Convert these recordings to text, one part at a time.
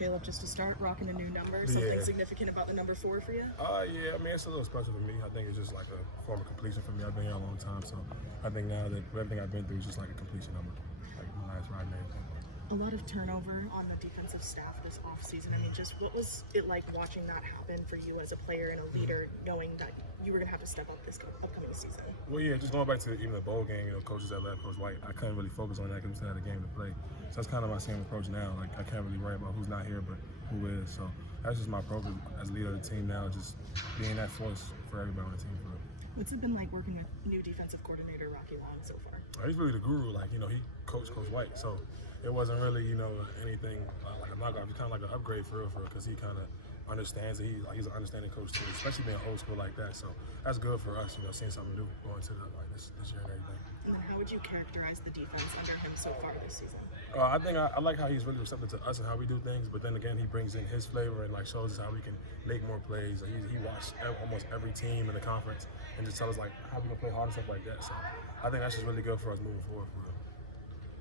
Caleb, just to start, rocking a new number, something significant about the number 4 for you? Yeah, I mean, it's a little special for me. I think it's just like a form of completion for me. I've been here a long time, so I think now that everything I've been through is just like a completion number, like my last ride and everything. A lot of turnover on the defensive staff this offseason. I mean, just what was it like watching that happen for you as a player and a leader, knowing that you were going to have to step up this upcoming season? Well, yeah, just going back to even the bowl game, coaches that left, Coach White, I couldn't really focus on that because we still had a game to play. So that's kind of my same approach now. Like, I can't really worry about who's not here, but who is. So that's just my approach as leader of the team now, just being that force for everybody on the team. What's it been like working with new defensive coordinator Rocky Long so far? He's really the guru. Like, he coached Coach White, so it wasn't really, anything like a knockoff. It's kind of like an upgrade for real, because he kind of understands it. He's an understanding coach too, especially being old school like that. So that's good for us, seeing something new going to this year and everything. And how would you characterize the defense under him so far this season? I think I like how he's really receptive to us and how we do things, but then again, he brings in his flavor and shows us how we can make more plays. He watched almost every team in the conference and just tells us how we can play hard and stuff like that. So I think that's just really good for us moving forward.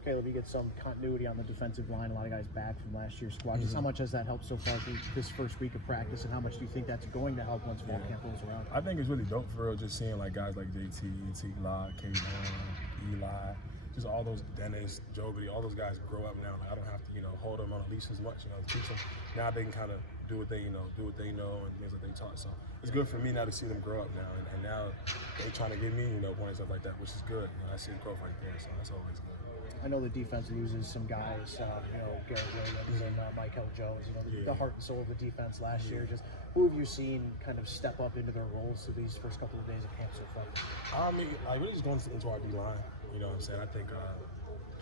Caleb, you get some continuity on the defensive line, a lot of guys back from last year's squad. Just how much has that helped so far through this first week of practice, and how much do you think that's going to help once fall camp rolls around? I think it's really dope for real, just seeing guys like JT, Locke, Eli, just all those Dennis, Joby, all those guys grow up now. I don't have to, hold them on a leash as much, teach them. Now they can kind of do what they know, and things that they taught. So it's good for me now to see them grow up now, and now they trying to give me, points and stuff like that, which is good. I see growth right there, so that's always good. I know the defense loses some guys, Garrett Williams and Michael Jones, the heart and soul of the defense last year. Just who have you seen kind of step up into their roles through these first couple of days of camp so far? I mean, we're just going into our D-line, you know what I'm saying? I think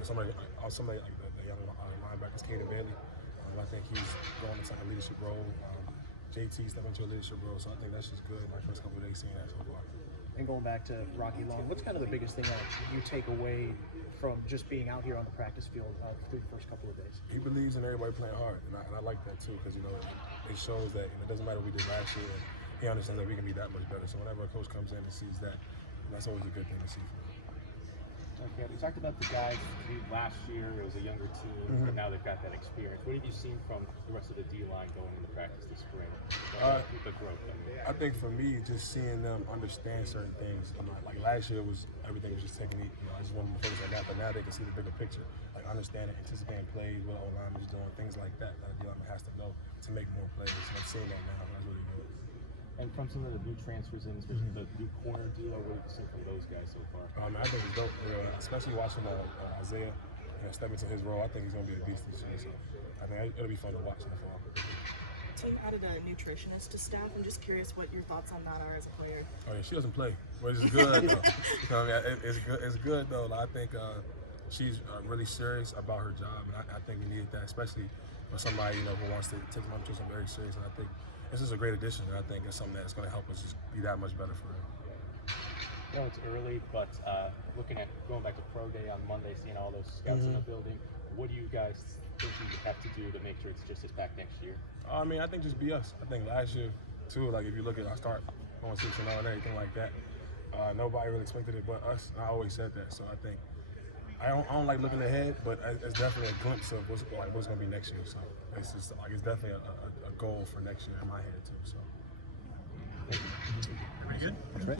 somebody like the young linebackers, Caden Bailey, I think he's going into a leadership role. JT stepping into a leadership role, so I think that's just good. My first couple of days seeing that so far. And going back to Rocky Long, what's kind of the biggest thing that you take away from just being out here on the practice field through the first couple of days? He believes in everybody playing hard, and I like that too, because it shows that it doesn't matter what we did last year, and he understands that we can be that much better. So whenever a coach comes in and sees that, that's always a good thing to see for him. Okay, we talked about the guys last year. It was a younger team, but now they've got that experience. What have you seen from the rest of the D-line going into practice this spring? The growth. I think for me, just seeing them understand certain things. Like last year, everything was just technique. I just wanted to focus on that, but now they can see the bigger picture, like understanding, anticipating plays, what O-linemen is doing, things like that. That D-lineman has to know to make more plays. So I'm seeing that now. That's really good. And from some of the new transfers in, especially the new corner duo, what have you seen from those guys so far? I think it's dope, especially watching Isaiah step into his role. I think he's going to be a beast this year. So I think it'll be fun to watch in the fall. Team added a nutritionist to staff. I'm just curious what your thoughts on that are as a player. Oh yeah, she doesn't play, which is good though. It's good. It's good though. I think she's really serious about her job, and I think we needed that, especially for somebody who wants to take nutrition very serious. And I think this is a great addition, and I think it's something that's going to help us just be that much better for her. It's early, but looking at going back to Pro Day on Monday, seeing all those scouts in the building, what do you guys think you have to do to make sure it's just as packed next year? I mean, I think just be us. I think last year, too, if you look at our start going 6-0 and everything like that, nobody really expected it but us. I always said that, so I think I don't like looking ahead, but it's definitely a glimpse of what's going to be next year. So it's just it's definitely a goal for next year in my head too. So. That's right.